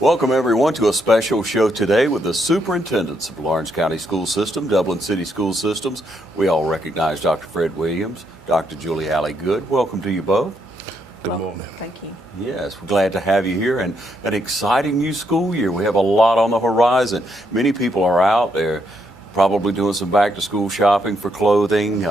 Welcome everyone to a special show today with the superintendents of Lawrence County School System, Dublin City School Systems. We all recognize Dr. Fred Williams, Dr. Juli Alligood. Welcome to you both. Good morning. Thank you. Yes, we're glad to have you here, and an exciting new school year. We have a lot on the horizon. Many people are out there probably doing some back-to-school shopping for clothing,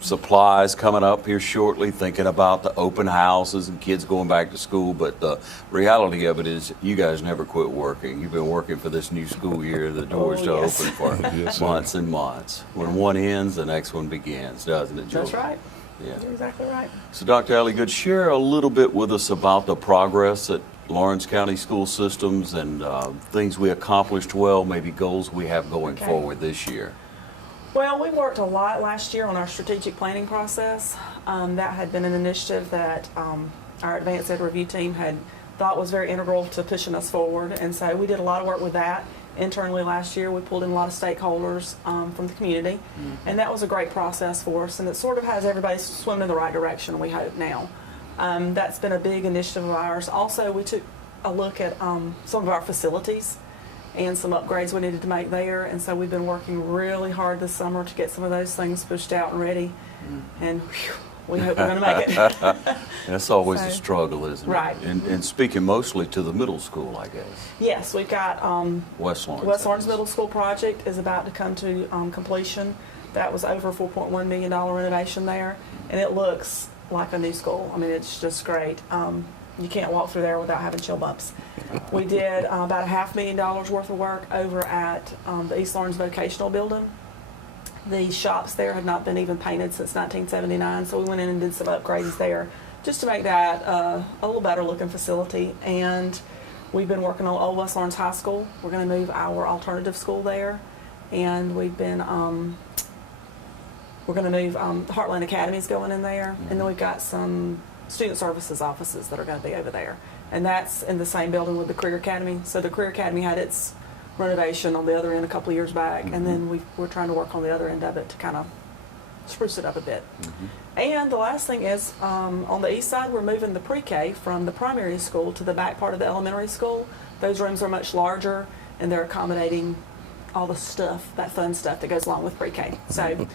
supplies coming up here shortly, thinking about the open houses and kids going back to school. But the reality of it is you guys never quit working. You've been working for this new school year, the doors to open for Yes, months and months. When one ends, the next one begins, doesn't it, Juli? That's right. Yeah. You're exactly right. So, Dr. Alligood, share a little bit with us about the progress at Lawrence County School Systems and things we accomplished well, maybe goals we have going forward this year. Well, we worked a lot last year on our strategic planning process. That had been an initiative that our advanced ed review team had thought was very integral to pushing us forward. And so we did a lot of work with that internally last year. We pulled in a lot of stakeholders from the community. And that was a great process for us. And it sort of has everybody swimming in the right direction, we hope now. That's been a big initiative of ours. Also, we took a look at some of our facilities and some upgrades we needed to make there. And so we've been working really hard this summer to get some of those things pushed out and ready. And whew, we hope we're going to make it. That's always a struggle, isn't it? Right. And speaking mostly to the middle school, I guess. Yes, we've got West Lawrence. West Lawrence Middle School project is about to come to completion. That was over $4.1 million renovation there. And it looks like a new school. I mean, it's just great. You can't walk through there without having chill bumps. We did about $500,000 worth of work over at the East Lawrence Vocational Building. The shops there had not been even painted since 1979, so we went in and did some upgrades there just to make that a little better looking facility. And we've been working on Old West Lawrence High School. We're going to move our alternative school there, and we've been we're going to move Heartland Academy's going in there, and then we've got some student services offices that are going to be over there. And that's in the same building with the Career Academy. So the Career Academy had its renovation on the other end a couple of years back, and then we're trying to work on the other end of it to kind of spruce it up a bit. And the last thing is, on the east side, we're moving the pre-K from the primary school to the back part of the elementary school. Those rooms are much larger, and they're accommodating all the stuff, that fun stuff that goes along with pre-K. So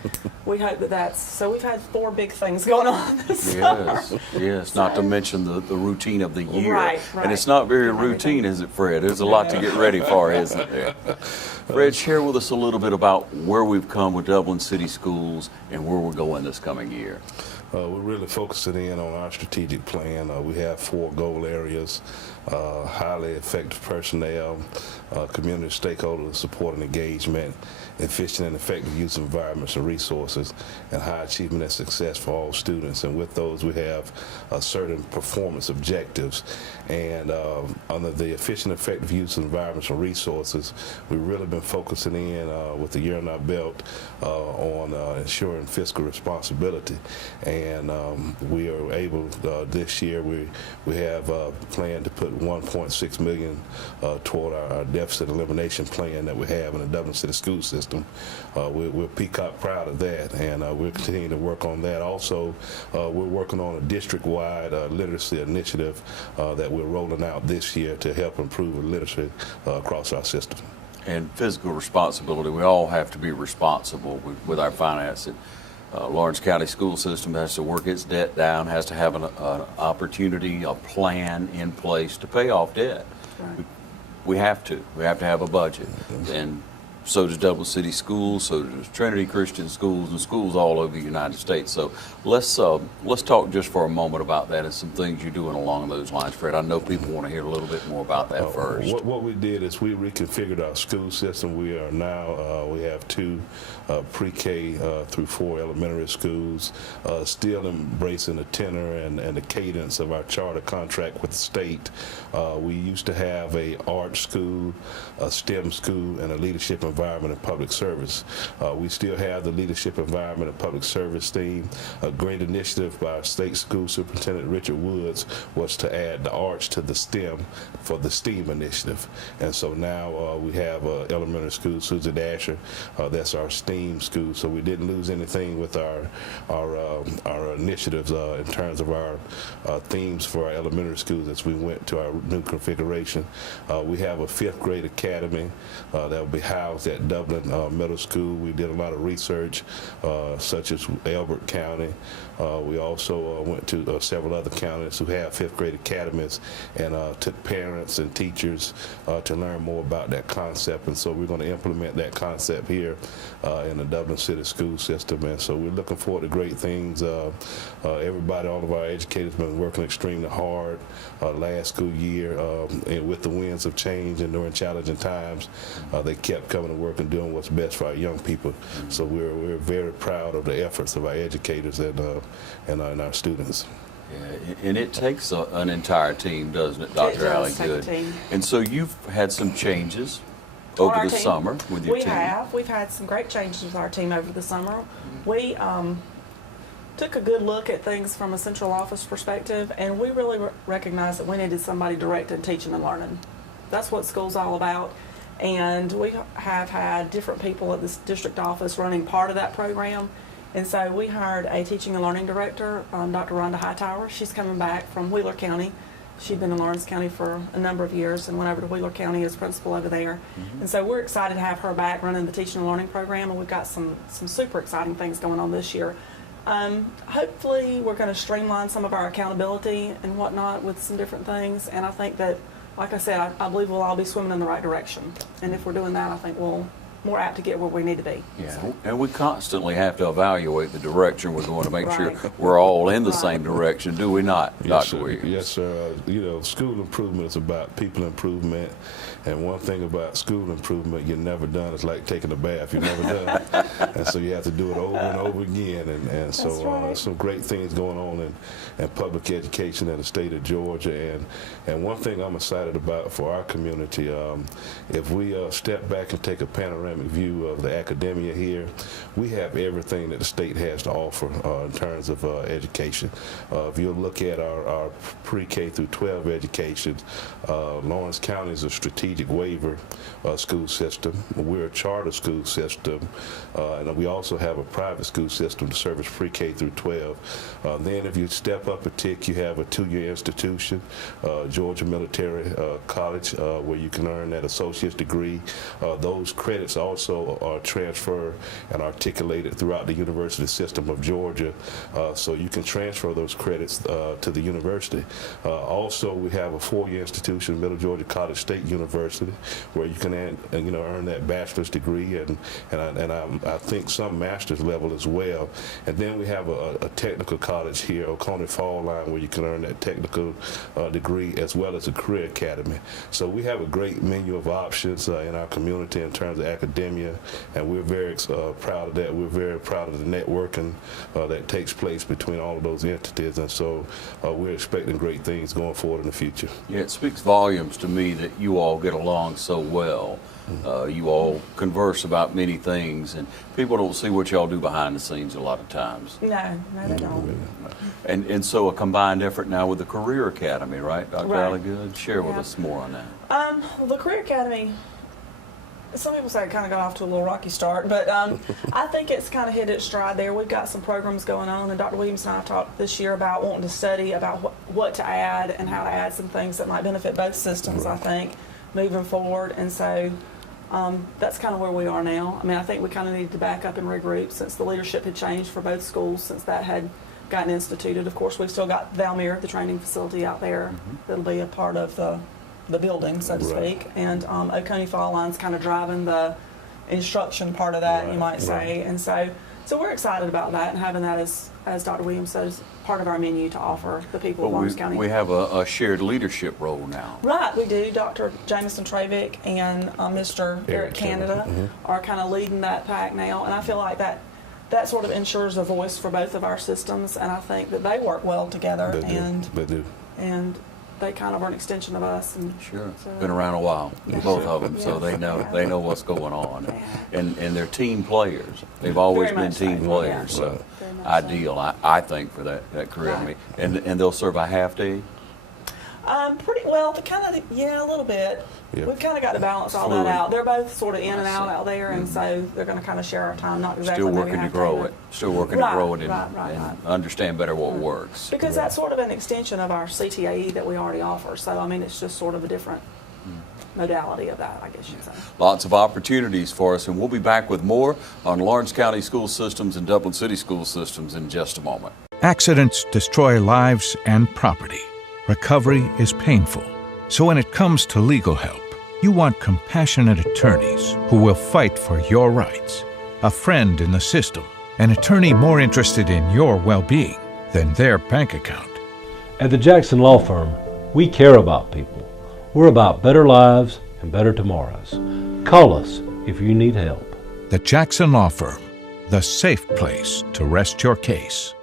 we hope so we've had 4 big things going on this summer. Yes, not to mention the routine of the year. Right. And it's not very routine, is it, Fred? There's a lot to get ready for, isn't there? Fred, share with us a little bit about where we've come with Dublin City Schools and where we're going this coming year. We're really focusing in on our strategic plan. We have 4 goal areas: highly effective personnel, community stakeholder support and engagement, efficient and effective use of environments and resources, and high achievement and success for all students. And with those, we have certain performance objectives. And under the efficient, effective use of environments and resources, we've really been focusing in with the year on our belt on ensuring fiscal responsibility. And we are able this year. We have planned to put $1.6 million toward our deficit elimination plan that we have in the Dublin City School System. We're peacock proud of that, and we're continuing to work on that. Also, we're working on a district-wide literacy initiative that we're rolling out this year to help improve literacy across our system. And fiscal responsibility, we all have to be responsible with our finances. Lawrence County School System has to work its debt down, has to have an opportunity, a plan in place to pay off debt. Right. We have to have a budget. And so does Dublin City Schools, so does Trinity Christian Schools, and schools all over the United States. So let's talk just for a moment about that and some things you're doing along those lines, Fred. I know people want to hear a little bit more about that first. What we did is we reconfigured our school system. We are now, we have 2 pre-K through 4 elementary schools, still embracing the tenor and the cadence of our charter contract with the state. We used to have a art school, a STEM school, and a leadership and environment and public service. We still have the leadership environment and public service theme. A great initiative by our state school superintendent Richard Woods was to add the arts to the STEM for the STEAM initiative. And so now we have elementary school, Susan Dasher, that's our STEAM school. So we didn't lose anything with our initiatives in terms of our themes for our elementary schools as we went to our new configuration. We have a 5th grade academy that will be housed at Dublin Middle School. We did a lot of research such as Elbert County. We also went to several other counties who have 5th grade academies and took parents and teachers to learn more about that concept. And so we're going to implement that concept here in the Dublin City school system. And so we're looking forward to great things. Everybody, all of our educators have been working extremely hard last school year and with the winds of change and during challenging times. They kept coming to work and doing what's best for our young people. So we're very proud of the efforts of our educators and our students. Yeah, and it takes an entire team, doesn't it, Dr. Alligood? And so you've had some changes over the summer with your team. We've had some great changes with our team over the summer. We took a good look at things from a central office perspective, and we really recognized that we needed somebody directing, teaching, and learning. That's what school's all about. And we have had different people at this district office running part of that program. And so we hired a teaching and learning director, Dr. Rhonda Hightower. She's coming back from Wheeler County. She'd been in Lawrence County for a number of years and went over to Wheeler County as principal over there. And so we're excited to have her back running the teaching and learning program, and we've got some super exciting things going on this year. Hopefully we're going to streamline some of our accountability and whatnot with some different things, and I think that, like I said, I believe we'll all be swimming in the right direction. And if we're doing that, I think we'll more apt to get where we need to be. Yeah, and we constantly have to evaluate the direction we're going to make sure we're all in the same direction, do we not, Yes, Dr. Williams? Yes, sir. You know, school improvement is about people improvement. And one thing about school improvement you're never done is like taking a bath. You're never done. And so you have to do it over and over again. And so some great things going on in public education in the state of Georgia. And one thing I'm excited about for our community, if we step back and take a panoramic view of the academia here, we have everything that the state has to offer in terms of education. If you look at our pre-K through 12 education, Lawrence County is a strategic waiver school system. We're a charter school system, and we also have a private school system to service pre-K through 12. Then if you step up a tick, you have a 2-year institution, Georgia Military College, where you can earn that associate's degree. Those credits also are transferred and articulated throughout the university system of Georgia, so you can transfer those credits to the university. Also, we have a 4-year institution, Middle Georgia College State University, where you can earn that bachelor's degree and I think some master's level as well. And then we have a technical college here, Oconee Fall Line, where you can earn that technical degree as well as a career academy. So we have a great menu of options in our community in terms of academia, and we're very proud of that. We're very proud of the networking that takes place between all of those entities, and so we're expecting great things going forward in the future. Yeah, it speaks volumes to me that you all get along so well. You all converse about many things, and people don't see what y'all do behind the scenes a lot of times. No, they don't. And so a combined effort now with the Career Academy, right, Dr. Alligood? Share with us more on that. The Career Academy, some people say it kind of got off to a little rocky start, but I think it's kind of hit its stride there. We've got some programs going on, and Dr. Williams and I talked this year about wanting to study about what to add and how to add some things that might benefit both systems, I think, moving forward. And so that's kind of where we are now. I mean, I think we kind of needed to back up and regroup since the leadership had changed for both schools since that had gotten instituted. Of course, we've still got Valmere, the training facility out there, that'll be a part of the building, so to speak. And Oconee Fall Line's kind of driving the instruction part of that, you might say. And so we're excited about that and having that, as Dr. Williams says, part of our menu to offer the people of Lawrence County. We have a shared leadership role now. Right, we do. Dr. Jameson Travick and Mr. Eric Canada are kind of leading that pack now, and I feel like that sort of ensures a voice for both of our systems, and I think that they work well together. They do. And they kind of are an extension of us. And Sure. so- Been around a while, both of them, so Yeah. they know what's going on. Yeah. And they're team players. They've always Very been much so. team players, Yeah. so Very much so. ideal, I think, for that career. Right. And they'll serve a half day? Pretty well, a little bit. Yeah. We've kind of got to balance all Fluid. that out. They're both sort of in and I out see. out there, and so they're going to kind of share our time, not exactly Still maybe working to half grow day, it, still working to Right, grow it right. and understand better what works. because that's sort of an extension of our CTAE that we already offer. So, I mean, it's just sort of a different modality of that, I guess you'd say. Lots of opportunities for us, and we'll be back with more on Lawrence County school systems and Dublin City school systems in just a moment. Accidents destroy lives and property. Recovery is painful. So when it comes to legal help, you want compassionate attorneys who will fight for your rights. A friend in the system, an attorney more interested in your well-being than their bank account. At the Jackson Law Firm, we care about people. We're about better lives and better tomorrows. Call us if you need help. The Jackson Law Firm, the safe place to rest your case.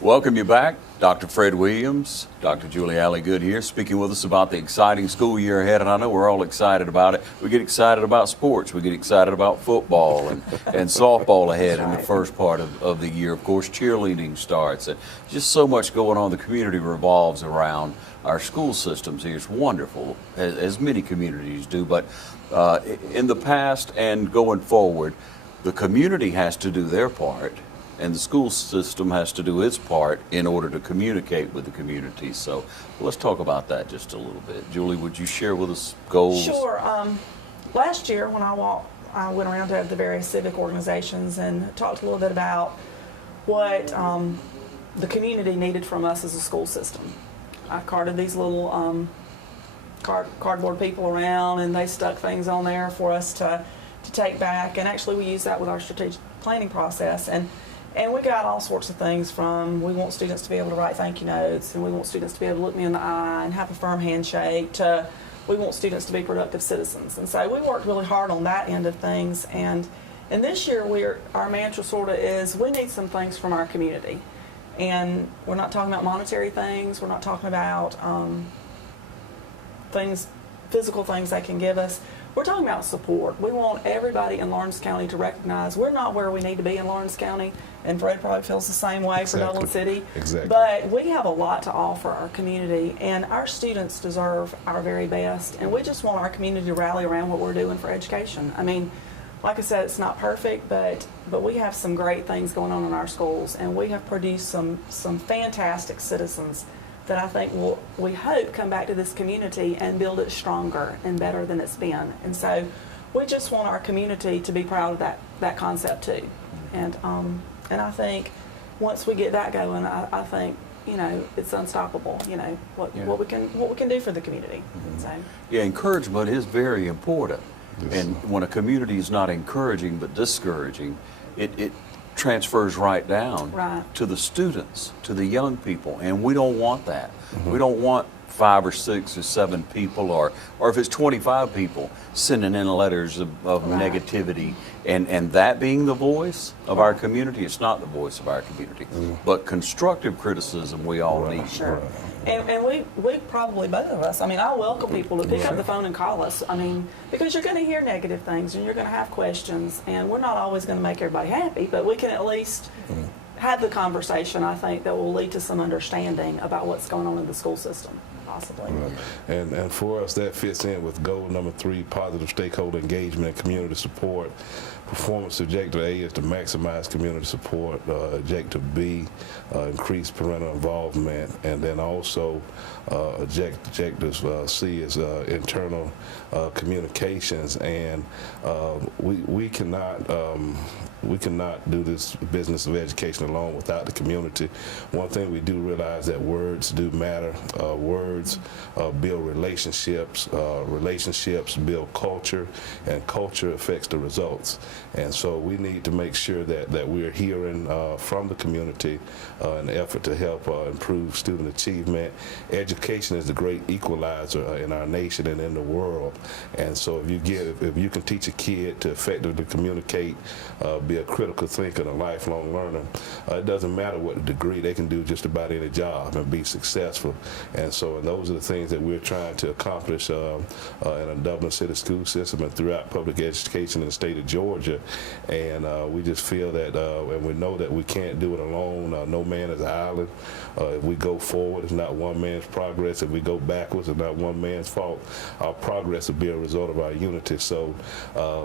Welcome you back. Dr. Fred Williams, Dr. Juli Alligood here, speaking with us about the exciting school year ahead, and I know we're all excited about it. We get excited about sports. We get excited about football and softball ahead in the first part of the year. Of course, cheerleading starts. And just so much going on. The community revolves around our school systems here. It's wonderful, as many communities do, but in the past and going forward, the community has to do their part, and the school system has to do its part in order to communicate with the community. So let's talk about that just a little bit. Julie, would you share with us goals? Sure. Last year when I went around to the various civic organizations and talked a little bit about what the community needed from us as a school system. I carted these little cardboard people around, and they stuck things on there for us to take back. And actually we use that with our strategic planning process. And we got all sorts of things from, we want students to be able to write thank you notes, and we want students to be able to look me in the eye and have a firm handshake, to we want students to be productive citizens. And so we worked really hard on that end of things. And this year our mantra sort of is, we need some things from our community. And we're not talking about monetary things, we're not talking about physical things they can give us. We're talking about support. We want everybody in Lawrence County to recognize we're not where we need to be in Lawrence County, and Fred probably feels the same way for Dublin City. Exactly. But we have a lot to offer our community, and our students deserve our very best, and we just want our community to rally around what we're doing for education. I mean, like I said, it's not perfect, but we have some great things going on in our schools, and we have produced some fantastic citizens that I think we hope come back to this community and build it stronger and better than it's been. And so we just want our community to be proud of that concept too. And I think once we get that going, I think, it's unstoppable, what we can do for the community. So. Yeah, encouragement is very important. Yes. And when a community is not encouraging but discouraging, it transfers right down to the students, to the young people, and we don't want that. We don't want 5 or 6 or 7 people, or if it's 25 people sending in letters of negativity, and that being the voice of our community. It's not the voice of our community, but constructive criticism we all need. Sure. And we probably, both of us, I mean, I welcome people to pick up the phone and call us. I mean, because you're going to hear negative things and you're going to have questions, and we're not always going to make everybody happy, but we can at least have the conversation, I think, that will lead to some understanding about what's going on in the school system, possibly. And for us, that fits in with goal number 3, positive stakeholder engagement and community support. Performance objective A is to maximize community support. Objective B, increase parental involvement, and then also objective C is internal communications. And we cannot do this business of education alone without the community. One thing we do realize that words do matter. Words build relationships. Relationships build culture, and culture affects the results. And so we need to make sure that we're hearing from the community in an effort to help improve student achievement. Education is the great equalizer in our nation and in the world. And so if you can teach a kid to effectively communicate, be a critical thinker and a lifelong learner. It doesn't matter what the degree, they can do just about any job and be successful. And so, and those are the things that we're trying to accomplish in a Dublin City school system and throughout public education in the state of Georgia. And we just feel that, and we know that we can't do it alone. No man is an island. If we go forward, it's not one man's progress. If we go backwards, it's not one man's fault. Our progress will be a result of our unity. So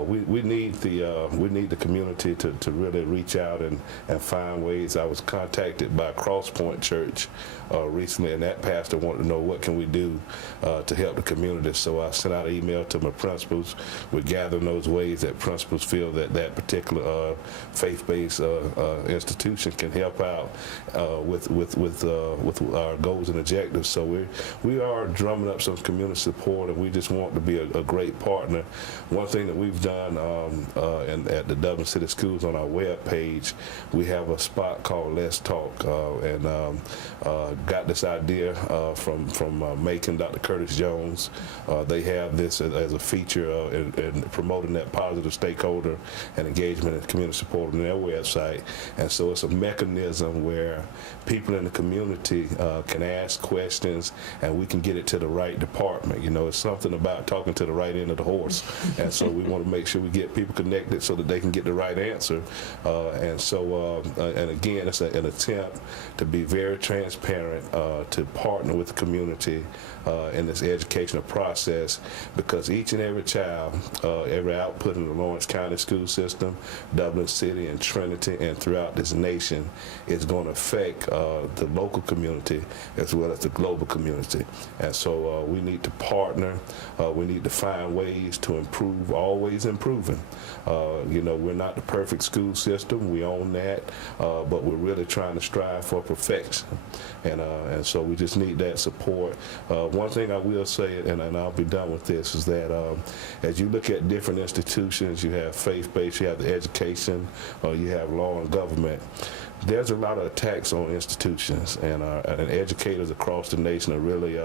we need the community to really reach out and find ways. I was contacted by Cross Point Church recently, and that pastor wanted to know what can we do to help the community. So I sent out an email to my principals. We're gathering those ways that principals feel that that particular faith-based institution can help out with our goals and objectives. So we are drumming up some community support, and we just want to be a great partner. One thing that we've done at the Dublin City Schools on our web page, we have a spot called Let's Talk, and got this idea from Macon, Dr. Curtis Jones. They have this as a feature in promoting that positive stakeholder and engagement and community support on their website. And so it's a mechanism where people in the community can ask questions, and we can get it to the right department. You know, it's something about talking to the right end of the horse. And so we want to make sure we get people connected so that they can get the right answer. And so, and again, it's an attempt to be very transparent, to partner with the community in this educational process, because each and every child, every output in the Lawrence County school system, Dublin City and Trinity and throughout this nation is going to affect the local community as well as the global community. And so we need to partner. We need to find ways to improve, always improving. You know, we're not the perfect school system. We own that, but we're really trying to strive for perfection. And so we just need that support. One thing I will say, and I'll be done with this, is that as you look at different institutions, you have faith-based, you have the education, you have law and government. There's a lot of attacks on institutions, and educators across the nation are really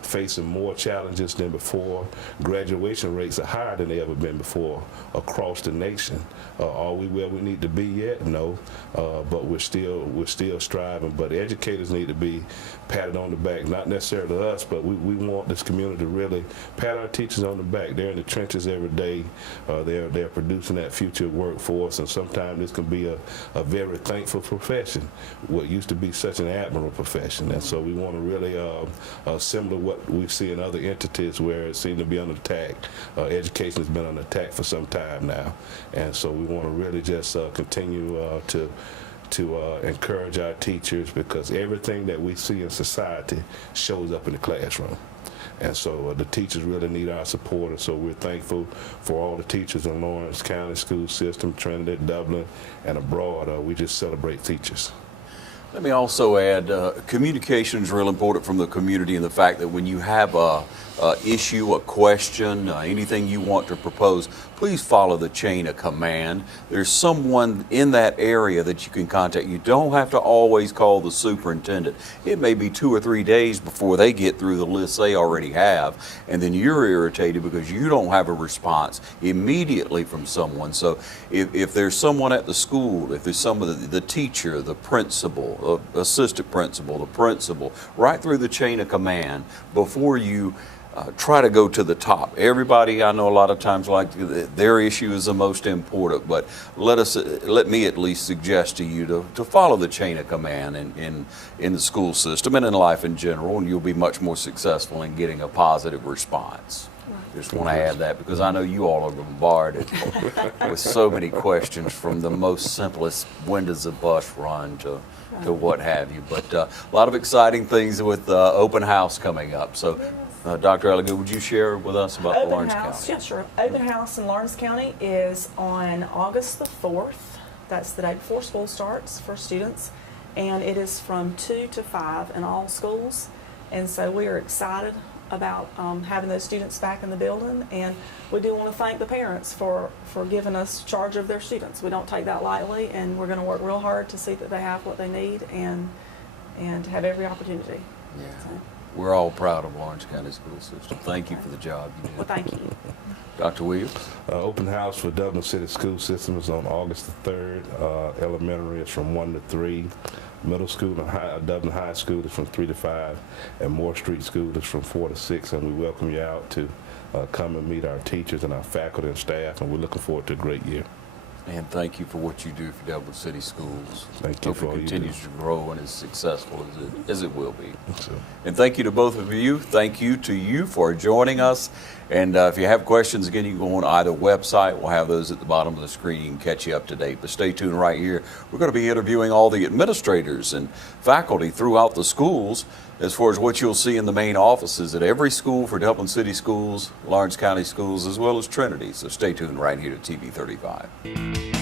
facing more challenges than before. Graduation rates are higher than they ever been before across the nation. Are we where we need to be yet? No, but we're still striving. But educators need to be patted on the back, not necessarily us, but we want this community to really pat our teachers on the back. They're in the trenches every day. They're producing that future workforce, and sometimes this can be a very thankful profession, what used to be such an admirable profession. And so we want to really similar to what we see in other entities where it seems to be under attack. Education has been under attack for some time now, and so we want to really just continue to encourage our teachers, because everything that we see in society shows up in the classroom. And so the teachers really need our support, and so we're thankful for all the teachers in Lawrence County school system, Trinity, Dublin, and abroad. We just celebrate teachers. Let me also add, communication is real important from the community, and the fact that when you have a issue, a question, anything you want to propose, please follow the chain of command. There's someone in that area that you can contact. You don't have to always call the superintendent. It may be 2 or 3 days before they get through the list they already have, and then you're irritated because you don't have a response immediately from someone. So if there's someone at the school, if there's someone, the teacher, the principal, assistant principal, the principal, right through the chain of command before you try to go to the top. Everybody, I know a lot of times, like their issue is the most important, but let me at least suggest to you to follow the chain of command in the school system and in life in general, and you'll be much more successful in getting a positive response. Just want to add that, because I know you all are bombarded with so many questions, from the most simplest, when does the bus run, to what have you. But a lot of exciting things with open house coming up. So Dr. Alligood, would you share with us about Lawrence County? Yeah, sure. Open house in Lawrence County is on August the 4th. That's the day before school starts for students. And it is from 2 to 5 in all schools. And so we are excited about having those students back in the building. And we do want to thank the parents for giving us charge of their students. We don't take that lightly, and we're going to work real hard to see that they have what they need and have every opportunity. Yeah. So. We're all proud of Lawrence County School System. Thank you for the job you Well, did. thank you. Dr. Williams? Open house for Dublin City School System is on August the 3rd. Elementary is from 1 to 3. Middle school and Dublin High School is from 3 to 5. And Moore Street School is from 4 to 6. And we welcome you out to come and meet our teachers and our faculty and staff. And we're looking forward to a great year. And thank you for what you do for Dublin City Schools. Thank you Hope for all it you continues do. to grow and is successful as it will be. So, And thank you to both of you. Thank you to you for joining us. And if you have questions, again, you can go on either website. We'll have those at the bottom of the screen. You can catch you up to date. But stay tuned right here. We're going to be interviewing all the administrators and faculty throughout the schools as far as what you'll see in the main offices at every school for Dublin City Schools, Lawrence County Schools, as well as Trinity. So stay tuned right here to TV 35.